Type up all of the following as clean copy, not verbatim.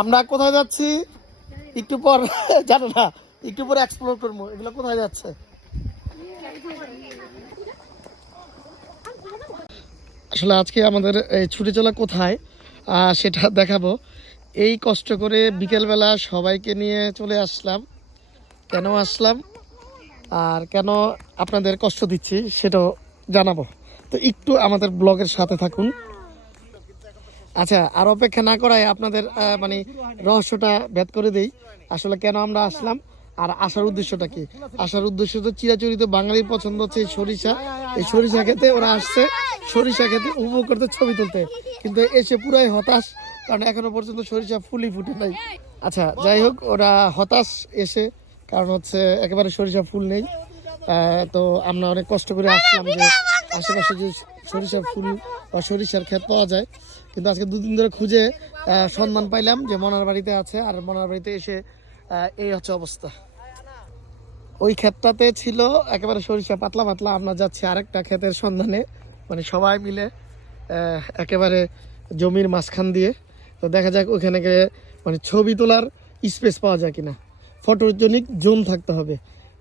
আমরা কোথায় যাচ্ছি একটু পর জানো না, একটু পরে এক্সপ্লোর করবো এগুলো কোথায় যাচ্ছে। আসলে আজকে আমাদের এই ছুটে চলা কোথায় সেটা দেখাবো। এই কষ্ট করে বিকেলবেলা সবাইকে নিয়ে চলে আসলাম। কেন আসলাম আর কেন আপনাদের কষ্ট দিচ্ছি সেটাও জানাবো। তো একটু আমাদের ব্লগের সাথে থাকুন। আচ্ছা, আর অপেক্ষা না করায় আপনাদের মানে রহস্যটা ভেদ করে দেই। আসলে কেন আমরা আসলাম আর আসার উদ্দেশ্যটা কি। আসার উদ্দেশ্য তো চিরাচরিত বাঙালির পছন্দ হচ্ছে এই সরিষা। এই সরিষা খেতে ওরা আসছে, সরিষা খেতে উপভোগ করতে, ছবি তুলতে। কিন্তু এসে পুরাই হতাশ, কারণ এখনো পর্যন্ত সরিষা ফুলই ফুটে নাই। আচ্ছা যাই হোক, ওরা হতাশ এসে, কারণ হচ্ছে একেবারে সরিষা ফুল নেই। তো আমরা অনেক কষ্ট করে আসলাম যে আশেপাশে যে সরিষার ফুল বা সরিষার ক্ষেত পাওয়া যায়, কিন্তু আজকে দুদিন ধরে খুঁজে সন্ধান পাইলাম যে মনার বাড়িতে আছে। আর মনার বাড়িতে এসে এই হচ্ছে অবস্থা। ওই ক্ষেতটাতে ছিল একেবারে সরিষা পাতলা পাতলা। আমরা যাচ্ছি আরেকটা ক্ষেতের সন্ধানে, মানে সবাই মিলে একেবারে জমির মাঝখান দিয়ে। তো দেখা যাক ওখানে গিয়ে মানে ছবি তোলার স্পেস পাওয়া যায় কিনা, ফটোজেনিক জোন থাকতে হবে।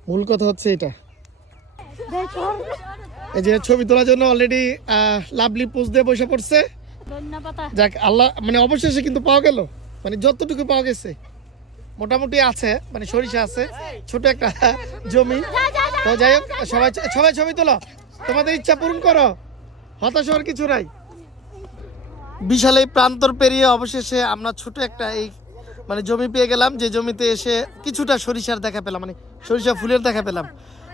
মূল কথা হচ্ছে এটা। এই যে ছবি তোলার জন্য অলরেডি লাভলি পোজ দিয়ে বসে পড়ছে। যাক আল্লাহ, মানে অবশেষে কিন্তু পাওয়া গেল, মানে যতটুকু পাওয়া গেছে মোটামুটি আছে, মানে সরিষা আছে, ছোট একটা জমি। তো যাই হোক, সবাই সবাই ছবি তোলো, তোমাদের ইচ্ছা পূরণ করো, হতাশ হওয়ার কিছু নাই। বিশাল এই প্রান্তর পেরিয়ে অবশেষে আমরা ছোট একটা এই মানে জমি পেয়ে গেলাম, যে জমিতে এসে কিছুটা সরিষার দেখা পেলাম, মানে সরিষা ফুলের দেখা পেলাম।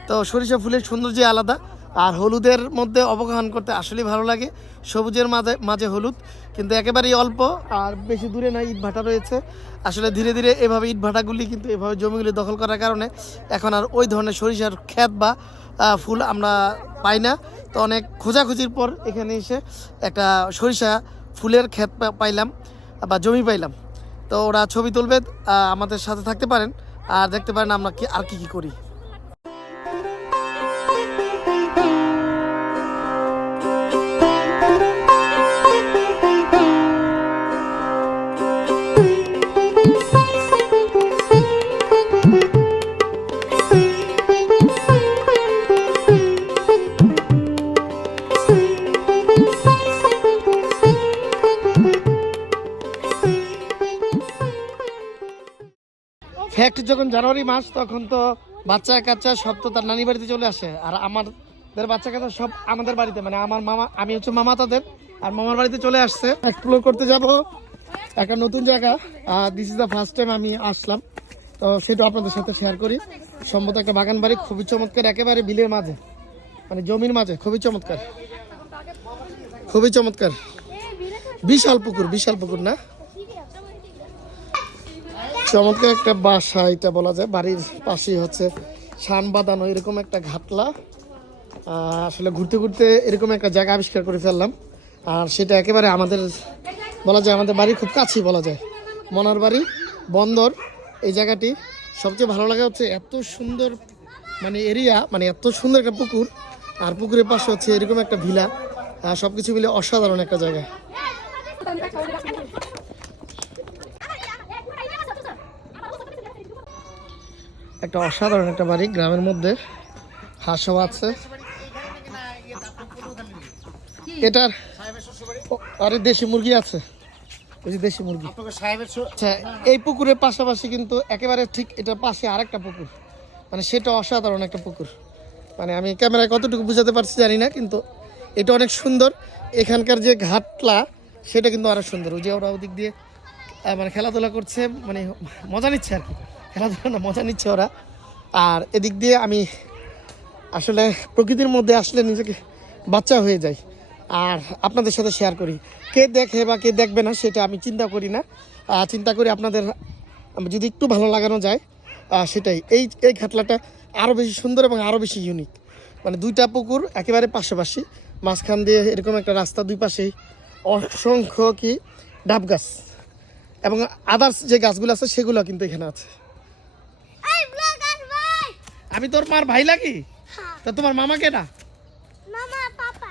তো সরিষা ফুলের সৌন্দর্য আলাদা, আর হলুদের মধ্যে অবগাহন করতে আসলেই ভালো লাগে। সবুজের মাঝে মাঝে হলুদ, কিন্তু একেবারেই অল্প, আর বেশি দূরে নয়, ইট ভাটা রয়েছে। আসলে ধীরে ধীরে এভাবে ইট ভাটাগুলি কিন্তু এভাবে জমিগুলি দখল করার কারণে এখন আর ওই ধরনের সরিষার ক্ষেত বা ফুল আমরা পাই না। তো অনেক খোঁজাখুঁজির পর এখানে এসে একটা সরিষা ফুলের ক্ষেত পাইলাম বা জমি পাইলাম। তো ওরা ছবি তুলবে, আমাদের সাথে থাকতে পারেন আর দেখতে পারেন আমরা কি করি। ফ্যাক্ট, যখন জানুয়ারি মাস তখন তো বাচ্চা কাচ্চা সব তো তার নানি বাড়িতে চলে আসে। আর আমাদের বাচ্চা কাচ্চা সব আমাদের বাড়িতে, মানে আমার মামা, আমি হচ্ছে মামা তাদের, আর মামার বাড়িতে চলে আসছে। এক্সপ্লোর করতে যাব একটা নতুন জায়গা। This is the first time আমি আসলাম, তো সেটা আপনাদের সাথে শেয়ার করি। সম্ভবত একটা বাগান বাড়ি, খুবই চমৎকার, একেবারে বিলের মাঝে, মানে জমির মাঝে, খুবই চমৎকার, খুবই চমৎকার। বিশাল পুকুর, বিশাল পুকুর না, চমৎকার একটা বাসা এটা বলা যায়। বাড়ির পাশেই হচ্ছে শান বাঁধানো এরকম একটা ঘাটলা। আসলে ঘুরতে ঘুরতে এরকম একটা জায়গা আবিষ্কার করে ফেললাম, আর সেটা একেবারে আমাদের বলা যায় আমাদের বাড়ির খুব কাছেই বলা যায়। মনার বাড়ি বন্দর এই জায়গাটি। সবচেয়ে ভালো লাগা হচ্ছে এত সুন্দর মানে এরিয়া, মানে এত সুন্দর একটা পুকুর, আর পুকুরের পাশে হচ্ছে এরকম একটা ভিলা। সব কিছু মিলে অসাধারণ একটা জায়গা। একটা অসাধারণ একটা বাড়ি গ্রামের মধ্যে, হাঁসও আছে। এটার আরে দেশি মুরগি আছে, ওই যে দেশি মুরগি। আচ্ছা, এই পুকুরের পাশাপাশি কিন্তু একেবারে ঠিক এটার পাশে আরেকটা পুকুর, মানে সেটা অসাধারণ একটা পুকুর। মানে আমি ক্যামেরায় কতটুকু বুঝাতে পারছি জানি না, কিন্তু এটা অনেক সুন্দর। এখানকার যে ঘাটলা সেটা কিন্তু আরো সুন্দর। ওই যে ওরা ওদিক দিয়ে মানে খেলাধুলা করছে, মানে মজা নিচ্ছে আর কি, খেলাধুলা না, মজা নিচ্ছে ওরা। আর এদিক দিয়ে আমি আসলে প্রকৃতির মধ্যে আসলে নিজেকে বাচ্চা হয়ে যাই, আর আপনাদের সাথে শেয়ার করি। কে দেখে বা কে দেখবে না সেটা আমি চিন্তা করি না, চিন্তা করি আপনাদের যদি একটু ভালো লাগানো যায় সেটাই। এই ঘাটলাটা আরও বেশি সুন্দর এবং আরও বেশি ইউনিক, মানে দুইটা পুকুর একেবারে পাশাপাশি, মাঝখান দিয়ে এরকম একটা রাস্তা, দুই পাশেই অসংখ্য কি ডাব গাছ এবং আদার্স যে গাছগুলো আছে সেগুলো কিন্তু এখানে আছে। আমি তোর মার ভাই লাগি? তা তোমার মামা কেডা? মামা পাপা।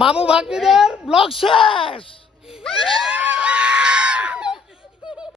মামু ভাগ্নিদের ব্লগ শেষ।